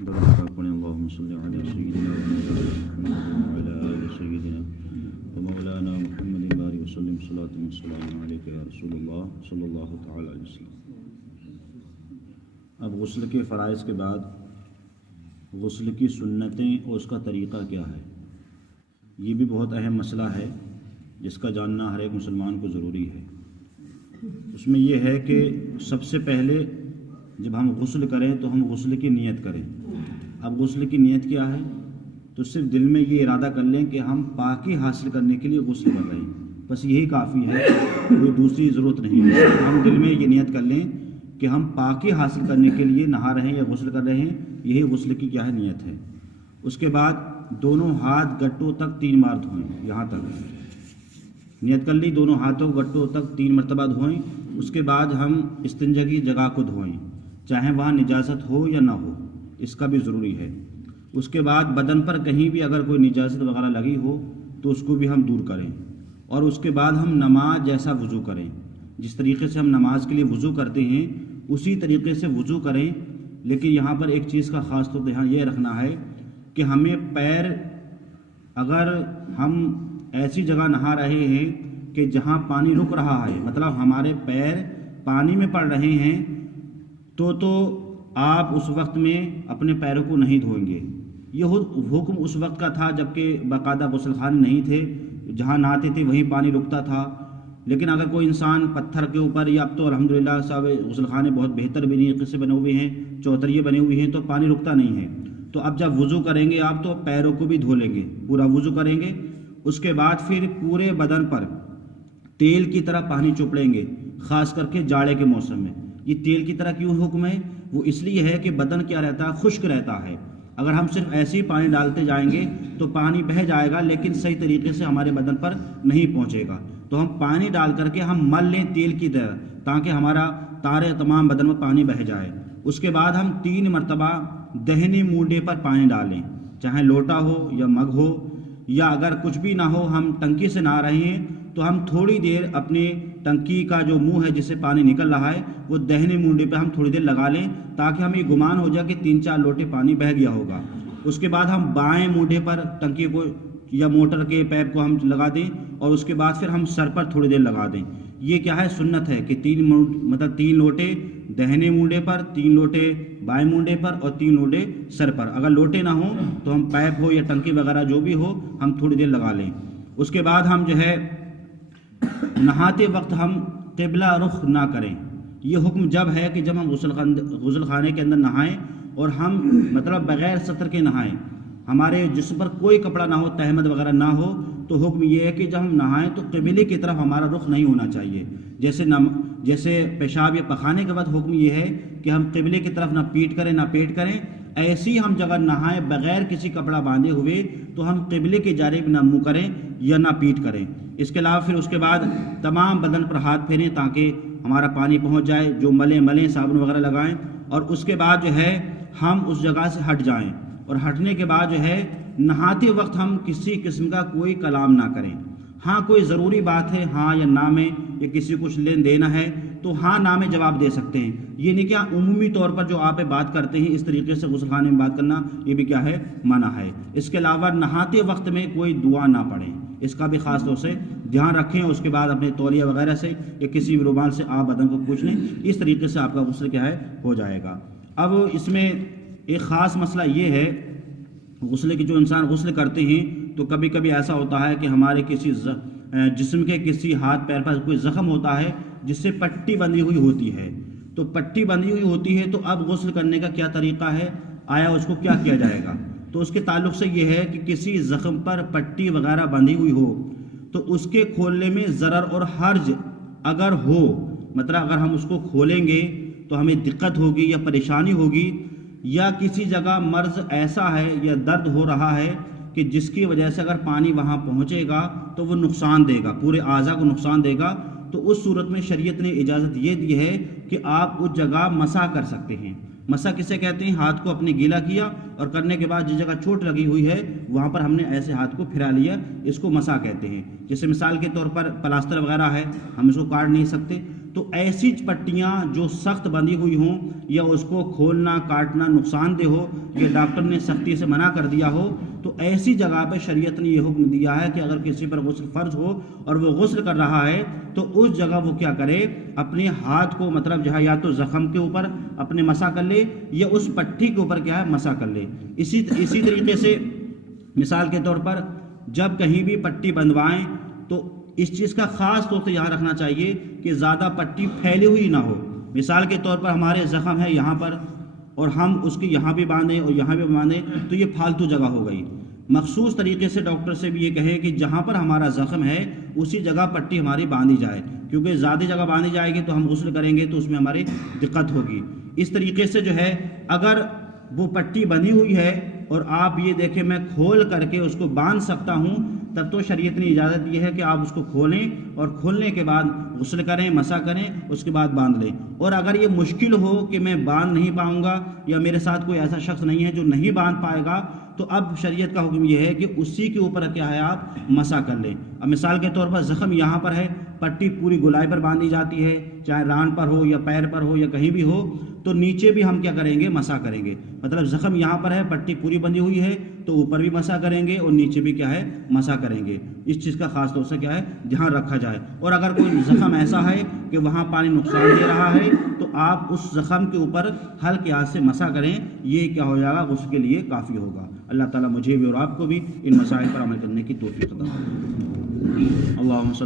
اللهم صل على سيدنا محمد وعلى آل سيدنا ومولانا محمد بارك وسلم صلاة والسلام عليك يا رسول اللہ صلی اللہ تعالی علیہ وسلم۔ اب غسل کے فرائض کے بعد غسل کی سنتیں اور اس کا طریقہ کیا ہے، یہ بھی بہت اہم مسئلہ ہے جس کا جاننا ہر ایک مسلمان کو ضروری ہے۔ اس میں یہ ہے کہ سب سے پہلے جب ہم غسل کریں تو ہم غسل کی نیت کریں۔ اب غسل کی نیت کیا ہے؟ تو صرف دل میں یہ ارادہ کر لیں کہ ہم پاکی حاصل کرنے کے لیے غسل کر رہے ہیں، بس یہی کافی ہے، کوئی دوسری ضرورت نہیں ہے۔ ہم دل میں یہ نیت کر لیں کہ ہم پاکی حاصل کرنے کے لیے نہا رہے ہیں یا غسل کر رہے ہیں، یہی غسل کی کیا ہے نیت ہے۔ اس کے بعد دونوں ہاتھ گٹوں تک 3 بار دھوئیں، یہاں تک نیت کر لی، دونوں ہاتھوں گٹوں تک 3 مرتبہ دھوئیں۔ اس کے بعد ہم استنجا کی جگہ کو دھوئیں، چاہے وہاں نجاست ہو یا نہ ہو، اس کا بھی ضروری ہے۔ اس کے بعد بدن پر کہیں بھی اگر کوئی نجاست وغیرہ لگی ہو تو اس کو بھی ہم دور کریں، اور اس کے بعد ہم نماز جیسا وضو کریں، جس طریقے سے ہم نماز کے لیے وضو کرتے ہیں اسی طریقے سے وضو کریں۔ لیکن یہاں پر ایک چیز کا خاص طور دھیان یہ رکھنا ہے کہ ہمیں پیر، اگر ہم ایسی جگہ نہا رہے ہیں کہ جہاں پانی رک رہا ہے، مطلب ہمارے پیر پانی میں پڑ رہے ہیں، تو آپ اس وقت میں اپنے پیروں کو نہیں دھوئیں گے۔ یہ حکم اس وقت کا تھا جب کہ باقاعدہ غسل خانے نہیں تھے، جہاں نہاتے تھے وہیں پانی رکتا تھا۔ لیکن اگر کوئی انسان پتھر کے اوپر، یا اب تو الحمدللہ صاحب غسل خانے بہت بہتر طریقے سے بنے ہوئے ہیں، چوتریے بنے ہوئے ہیں، تو پانی رکتا نہیں ہے، تو اب جب وضو کریں گے آپ تو پیروں کو بھی دھو لیں گے، پورا وضو کریں گے۔ اس کے بعد پھر پورے بدن پر تیل کی طرح پانی چپڑیں گے، خاص کر کے جاڑے کے موسم میں۔ یہ تیل کی طرح کیوں حکم ہے؟ وہ اس لیے ہے کہ بدن کیا رہتا ہے، خشک رہتا ہے۔ اگر ہم صرف ایسے ہی پانی ڈالتے جائیں گے تو پانی بہہ جائے گا، لیکن صحیح طریقے سے ہمارے بدن پر نہیں پہنچے گا۔ تو ہم پانی ڈال کر کے ہم مل لیں تیل کی طرح، تاکہ ہمارا تمام بدن میں پانی بہہ جائے۔ اس کے بعد ہم 3 مرتبہ دہنے مونڈے پر پانی ڈالیں، چاہے لوٹا ہو یا مگ ہو، یا اگر کچھ بھی نہ ہو، ہم ٹنکی سے نہا رہے ہیں تو ہم تھوڑی دیر اپنے ٹنکی کا جو منہ ہے جس سے پانی نکل رہا ہے وہ دہنے مونڈے پہ ہم تھوڑی دیر لگا لیں، تاکہ ہمیں گمان ہو جائے کہ 3-4 لوٹے پانی بہہ گیا ہوگا۔ اس کے بعد ہم بائیں مونڈے پر ٹنکی کو یا موٹر کے پیپ کو ہم لگا دیں، اور اس کے بعد پھر ہم سر پر تھوڑی دیر لگا دیں۔ یہ کیا ہے؟ سنت ہے کہ 3 لوٹے دہنے مونڈے پر، 3 لوٹے بائیں مونڈے پر، اور 3 لوٹے سر پر۔ اگر لوٹے نہ ہوں تو ہم پیپ ہو یا ٹنکی وغیرہ جو بھی ہو ہم تھوڑی دیر لگا لیں۔ اس کے بعد ہم جو ہے نہاتے وقت ہم قبلہ رخ نہ کریں۔ یہ حکم جب ہے کہ جب ہم غسل خانے کے اندر نہائیں اور ہم مطلب بغیر سطر کے نہائیں، ہمارے جسم پر کوئی کپڑا نہ ہو، تہمت وغیرہ نہ ہو، تو حکم یہ ہے کہ جب ہم نہائیں تو قبلے کی طرف ہمارا رخ نہیں ہونا چاہیے۔ جیسے پیشاب یا پخانے کے وقت حکم یہ ہے کہ ہم قبلے کی طرف نہ پیٹ کریں نہ پیٹ کریں، ایسی ہم جگہ نہائیں بغیر کسی کپڑا باندھے ہوئے تو ہم قبلے کی جانب نہ منہ کریں یا نہ پیٹ کریں۔ اس کے علاوہ پھر اس کے بعد تمام بدن پر ہاتھ پھیریں تاکہ ہمارا پانی پہنچ جائے، جو ملیں صابن وغیرہ لگائیں، اور اس کے بعد جو ہے ہم اس جگہ سے ہٹ جائیں، اور ہٹنے کے بعد جو ہے نہاتے وقت ہم کسی قسم کا کوئی کلام نہ کریں۔ ہاں کوئی ضروری بات ہے ہاں یا نہ میں، یا کسی کچھ لین دینا ہے تو ہاں نہ میں جواب دے سکتے ہیں۔ یہ نہیں کہ عمومی طور پر جو آپ بات کرتے ہیں اس طریقے سے غسل خانے میں بات کرنا، یہ بھی کیا ہے؟ منع ہے۔ اس کے علاوہ نہاتے وقت میں کوئی دعا نہ پڑھیں، اس کا بھی خاص طور سے دھیان رکھیں۔ اس کے بعد اپنے تولیہ وغیرہ سے یا کسی بھی رومال سے آپ بدن کو پوچھ لیں، اس طریقے سے آپ کا غسل کیا ہے؟ ہو جائے گا۔ اب اس میں ایک خاص مسئلہ یہ ہے، غسل کی جو انسان غسل کرتے ہیں تو کبھی کبھی ایسا ہوتا ہے کہ ہمارے کسی جسم کے کسی ہاتھ پیر پر کوئی زخم ہوتا ہے جس سے پٹی بندھی ہوئی ہوتی ہے، تو پٹی بندھی ہوئی ہوتی ہے تو اب غسل کرنے کا کیا طریقہ ہے، آیا اس کو کیا کیا جائے گا؟ تو اس کے تعلق سے یہ ہے کہ کسی زخم پر پٹی وغیرہ بندھی ہوئی ہو تو اس کے کھولنے میں ضرر اور حرج اگر ہو، مطلب اگر ہم اس کو کھولیں گے تو ہمیں دقت ہوگی یا پریشانی ہوگی، یا کسی جگہ مرض ایسا ہے یا درد ہو رہا ہے کہ جس کی وجہ سے اگر پانی وہاں پہنچے گا تو وہ نقصان دے گا، پورے اعضاء کو نقصان دے گا، تو اس صورت میں شریعت نے اجازت یہ دی ہے کہ آپ اس جگہ مسح کر سکتے ہیں۔ مسح کسے کہتے ہیں؟ ہاتھ کو اپنے گیلا کیا اور کرنے کے بعد جس جگہ چوٹ لگی ہوئی ہے وہاں پر ہم نے ایسے ہاتھ کو پھرا لیا، اس کو مسح کہتے ہیں۔ جیسے مثال کے طور پر پلاسٹر وغیرہ ہے، ہم اس کو کاٹ نہیں سکتے تو ایسی پٹیاں جو سخت بندھی ہوئی ہوں یا اس کو کھولنا کاٹنا نقصان دہ ہو، یہ ڈاکٹر نے سختی سے منع کر دیا ہو، تو ایسی جگہ پہ شریعت نے یہ حکم دیا ہے کہ اگر کسی پر غسل فرض ہو اور وہ غسل کر رہا ہے تو اس جگہ وہ کیا کرے، اپنے ہاتھ کو مطلب جو ہے یا تو زخم کے اوپر اپنے مسح کر لے یا اس پٹی کے اوپر کیا ہے مسح کر لے۔ اسی طریقے سے مثال کے طور پر جب کہیں بھی پٹی بندھوائیں تو اس چیز کا خاص طور سے یہاں رکھنا چاہیے کہ زیادہ پٹی پھیلی ہوئی نہ ہو۔ مثال کے طور پر ہمارے زخم ہے یہاں پر اور ہم اس کے یہاں بھی باندھیں اور یہاں بھی باندھیں تو یہ فالتو جگہ ہو گئی۔ مخصوص طریقے سے ڈاکٹر سے بھی یہ کہے کہ جہاں پر ہمارا زخم ہے اسی جگہ پٹی ہماری باندھی جائے، کیونکہ زیادہ جگہ باندھی جائے گی تو ہم غسل کریں گے تو اس میں ہماری دقت ہوگی۔ اس طریقے سے جو ہے اگر وہ پٹی بندھی ہوئی ہے اور آپ یہ دیکھیں میں کھول کر کے اس کو باندھ سکتا ہوں، تب تو شریعت نے اجازت دی ہے کہ آپ اس کو کھولیں اور کھولنے کے بعد غسل کریں، مسح کریں، اس کے بعد باندھ لیں۔ اور اگر یہ مشکل ہو کہ میں باندھ نہیں پاؤں گا یا میرے ساتھ کوئی ایسا شخص نہیں ہے جو نہیں باندھ پائے گا، تو اب شریعت کا حکم یہ ہے کہ اسی کے اوپر کیا ہے آپ مسح کر لیں۔ اب مثال کے طور پر زخم یہاں پر ہے، پٹی پوری گولائی پر باندھی جاتی ہے، چاہے ران پر ہو یا پیر پر ہو یا کہیں بھی ہو، تو نیچے بھی ہم کیا کریں گے، مسح کریں گے۔ مطلب زخم یہاں پر ہے، پٹی پوری بندھی ہوئی ہے تو اوپر بھی مسح کریں گے اور نیچے بھی کیا ہے مسح کریں گے۔ اس چیز کا خاص طور سے کیا ہے دھیان رکھا جائے۔ اور اگر کوئی زخم ایسا ہے کہ وہاں پانی نقصان دے رہا ہے تو آپ اس زخم کے اوپر ہلکے ہاتھ سے مسح کریں، یہ کیا ہو جائے گا، غسل کے لیے کافی ہوگا۔ اللہ تعالیٰ مجھے بھی اور آپ کو بھی ان مسائل پر عمل کرنے کی توفیق عطا فرمائے۔ اللہم